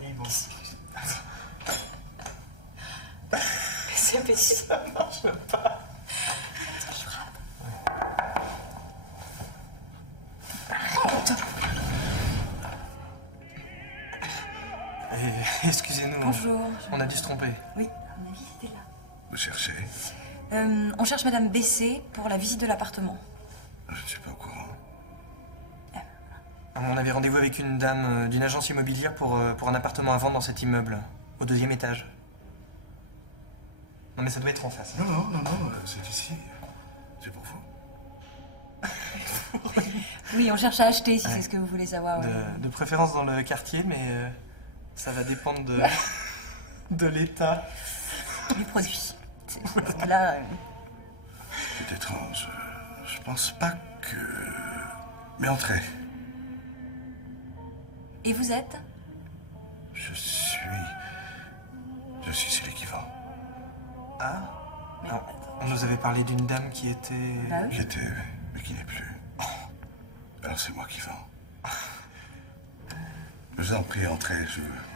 prie, bon. C'est péché. Ça marche pas. Attends, je frappe. Excusez-nous. Bonjour. On a dû se tromper. Oui, à mon avis, c'était là. Vous cherchez? On cherche Madame Bessé pour la visite de l'appartement. Je ne suis pas au courant. On avait rendez-vous avec une dame d'une agence immobilière pour un appartement à vendre dans cet immeuble, au 2e étage. Non mais ça doit être en face. Non, c'est ici. C'est pour vous. Oui, on cherche à acheter, si c'est ce que vous voulez savoir. De préférence dans le quartier, mais ça va dépendre de l'état. Du produit. Parce que là... C'est étrange. Je pense pas que... Mais entrez. Et vous êtes? Je suis celui qui vend. Ah, Mais ah, attends. on nous avait parlé d'une dame qui était... Bah oui. Qui était, mais qui n'est plus. Alors c'est moi qui vends. Je vous en prie, entrez.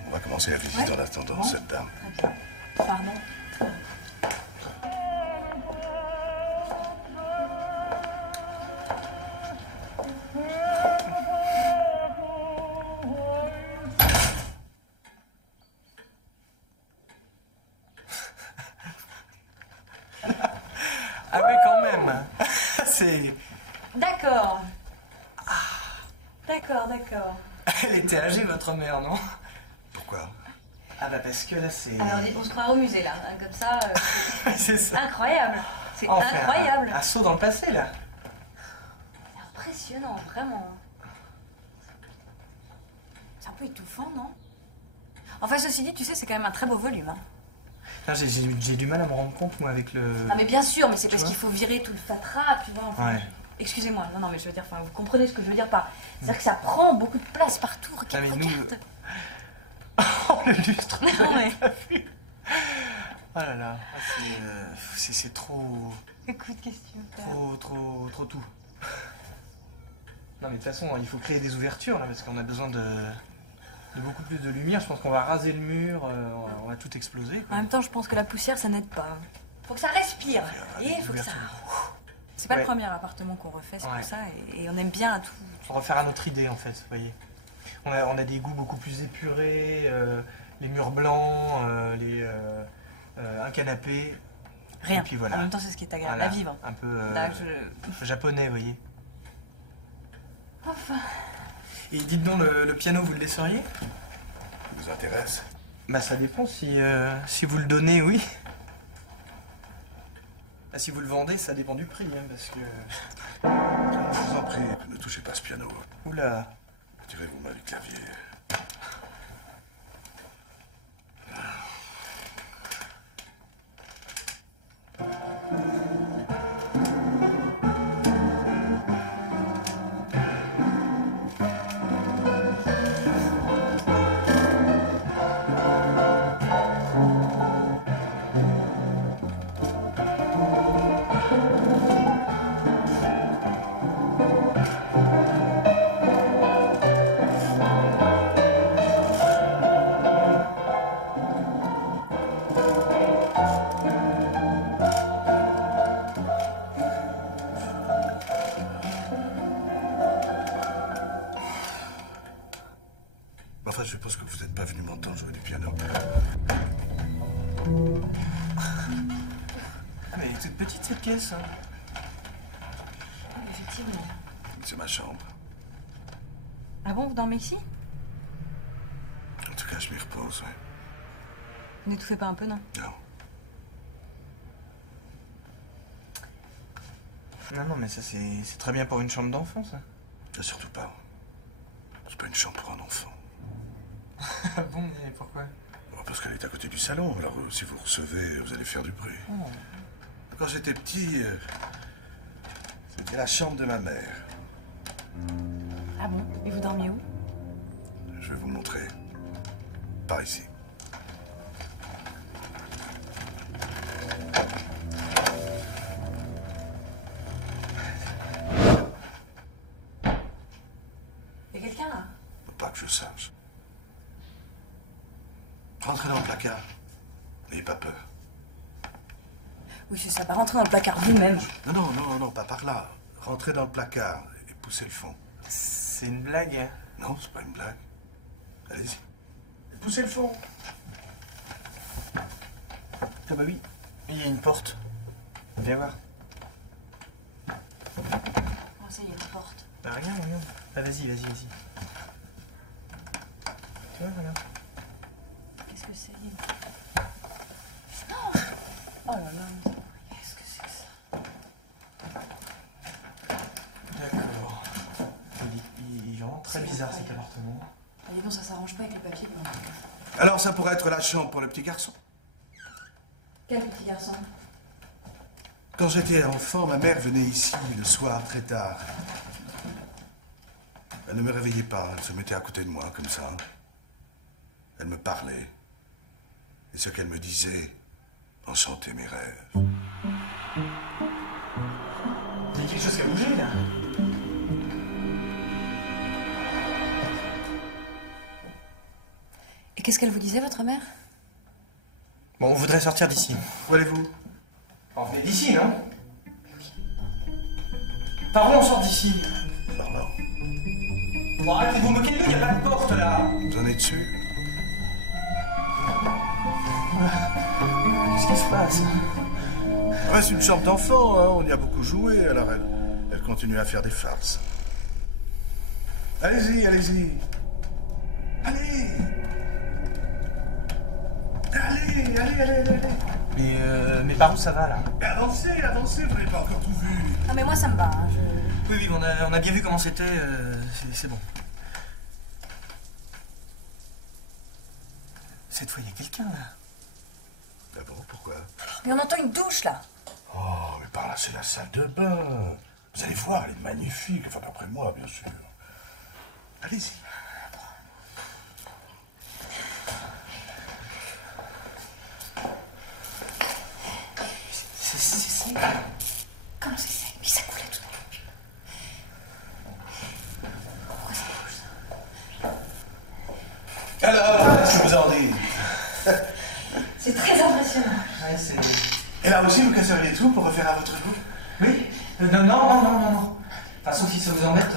On va commencer la visite en attendant cette dame. Très bien. Pardon. Ah ouais, quand même. C'est... D'accord. D'accord. Elle était âgée, votre mère, non? Pourquoi? Ah bah parce que là, c'est... Alors, on se croirait au musée, là. Hein, comme ça, c'est ça. incroyable. C'est Ah, on fait incroyable. un saut dans le passé, là. C'est impressionnant, vraiment. C'est un peu étouffant, non? Enfin, ceci dit, tu sais, c'est quand même un très beau volume. Hein. Là, j'ai du mal à me rendre compte, moi, avec le... Ah, mais bien sûr, mais c'est parce vois qu'il faut virer tout le fatras, tu vois. Enfin, Ouais. excusez-moi, non, mais je veux dire, enfin, vous comprenez ce que je veux dire par... C'est-à-dire que ça prend beaucoup de place partout. Ah, Regarde, mais nous- regarde. Oh, le lustre. Non, mais... Oh là là, c'est trop... Écoute, qu'est-ce que tu veux faire? Trop tout. Non mais de toute façon, il faut créer des ouvertures là, parce qu'on a besoin de beaucoup plus de lumière. Je pense qu'on va raser le mur, on va tout exploser. En Quoi. même temps, je pense que la poussière, ça n'aide pas. Faut que ça respire. Et il faut que ça... C'est pas le Ouais. premier appartement qu'on refait, c'est Ouais. pour ça. Et on aime bien tout. On va faire à notre idée en fait, vous voyez. On a des goûts beaucoup plus épurés, les murs blancs, un canapé. Rien. Et puis voilà. En même temps, c'est ce qui est agréable Voilà, à vivre. un peu Là, japonais, vous voyez. Enfin... Et dites donc, le piano, vous le laisseriez? Ça vous intéresse? Bah ça dépend, si vous le donnez, oui. Bah, si vous le vendez, ça dépend du prix, hein, parce que... Je vous en prie, ne touchez pas ce piano. Oula. Tirez-vous mal du clavier. Enfin, je suppose que vous n'êtes pas venu m'entendre jouer du piano. Ah mais c'est petite cette caisse, hein. Effectivement. C'est ma chambre. Ah bon, vous dormez ici? En tout cas, je m'y repose, oui. Vous n'étouffez pas un peu, non? Non. Non, mais ça c'est très bien pour une chambre d'enfant, ça. Surtout pas. C'est pas une chambre pour un enfant. Ah bon, mais pourquoi? Parce qu'elle est à côté du salon, alors si vous recevez, vous allez faire du bruit. Oh. Quand j'étais petit, c'était la chambre de ma mère. Ah bon? Et vous dormiez où? Je vais vous montrer. Par ici. Il y a quelqu'un là? Pas que je sache. Rentrez dans le placard. N'ayez pas peur. Oui, c'est ça, pas rentrer dans le placard vous-même. Non, pas par là. Rentrez dans le placard et poussez le fond. C'est une blague, hein? Non, c'est pas une blague. Allez-y. Poussez le fond. Ah bah oui, il y a une porte. Viens voir. Comment ça, il y a une porte? Bah regarde. Ah vas-y. Tu vois, regarde. Qu'est-ce que c'est? Oh là là, qu'est-ce que c'est que ça? D'accord. Il est vraiment très bizarre cet appartement. Allez, non, ça s'arrange pas avec les papiers. Alors, ça pourrait être la chambre pour le petit garçon. Quel petit garçon? Quand j'étais enfant, ma mère venait ici le soir très tard. Elle ne me réveillait pas, elle se mettait à côté de moi, comme ça. Elle me parlait. Et ce qu'elle me disait enchantait mes rêves. Il y a quelque chose qui a bougé, là. Et qu'est-ce qu'elle vous disait, votre mère? Bon, on voudrait sortir d'ici. Où allez-vous? On venait d'ici, non? Par où on sort d'ici? Par là. Bon, arrêtez de vous moquer de nous, il n'y a pas de porte, là. Vous en êtes sûr? Qu'est-ce qui se passe? Ouais, c'est une chambre d'enfant, hein. On y a beaucoup joué, alors elle continue à faire des farces. Allez-y. Allez! Mais par où ça va, là? Avancez, vous n'avez pas encore tout vu. Non, mais moi, ça me va. Hein, Oui, on a bien vu comment c'était, c'est bon. Cette fois, il y a quelqu'un, là. Ah bon, pourquoi? Mais on entend une douche, là. Oh, mais par là, c'est la salle de bain. Vous allez voir, elle est magnifique. Enfin, d'après moi, bien sûr. Allez-y. C'est sec. Comment c'est sec? Mais ça coulait tout à l'heure. Pourquoi ça bouge, ça? Alors, qu'est-ce que vous en dites? C'est très impressionnant. Ouais, c'est... Et là aussi, vous casseriez tout pour refaire à votre goût? Oui? Non. Enfin, sauf si ça vous embête,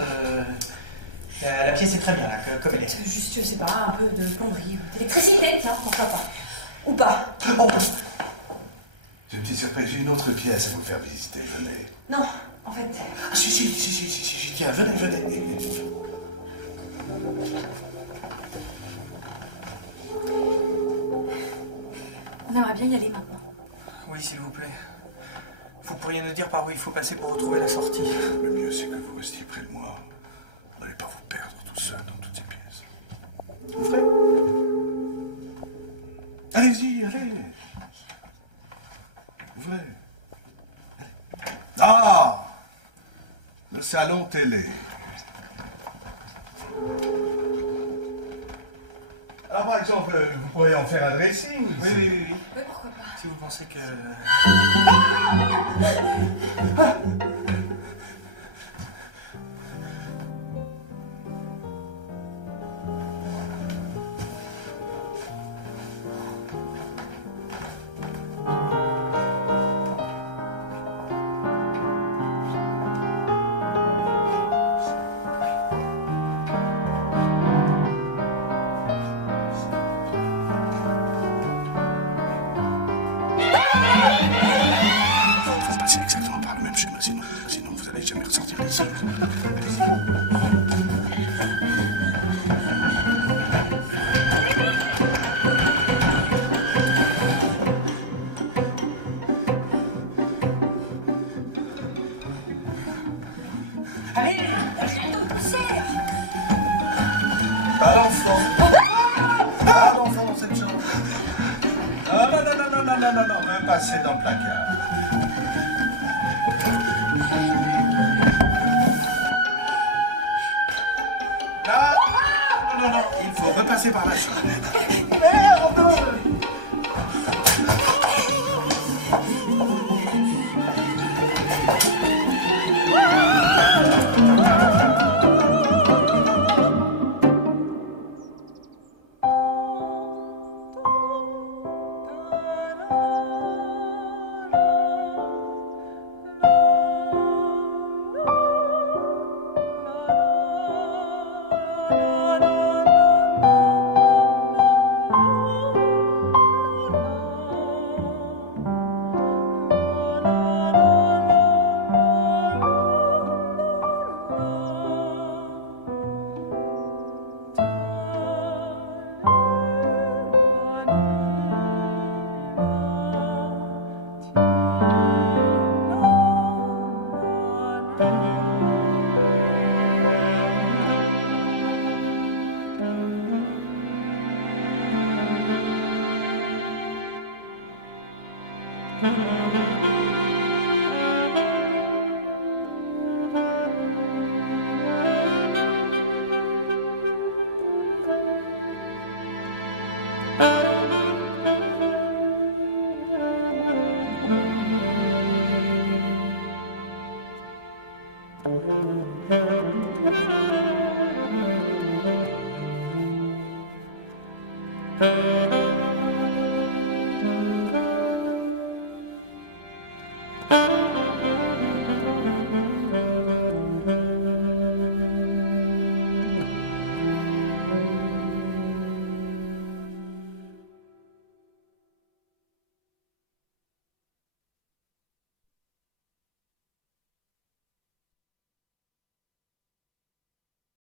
la pièce est très bien, là, comme elle est. Juste, je sais pas, un peu de plomberie. D'électricité, tiens, pourquoi pas. Ou pas. Oh. J'ai une petite surprise, j'ai une autre pièce à vous faire visiter, venez. Non, en fait... Ah, si, tiens, venez. On aimerait bien y aller maintenant. Oui, s'il vous plaît. Vous pourriez nous dire par où il faut passer pour retrouver la sortie? Le mieux, c'est que vous restiez près de moi. Vous n'allez pas vous perdre tout seul dans toutes ces pièces. Vous ferez? Allez-y, allez. Ouvrez. Ah! Le salon télé. Alors, par exemple, vous pourriez en faire un dressing. Oui. Oui, pourquoi pas. Si vous pensez que... C'est exactement par le même schéma, sinon vous n'allez jamais ressortir d'ici. Allez, arrête de pousser. Pas d'enfant. Pas d'enfant dans cette chambre. Non, même passer dans le placard. Non, il faut repasser par la chambre.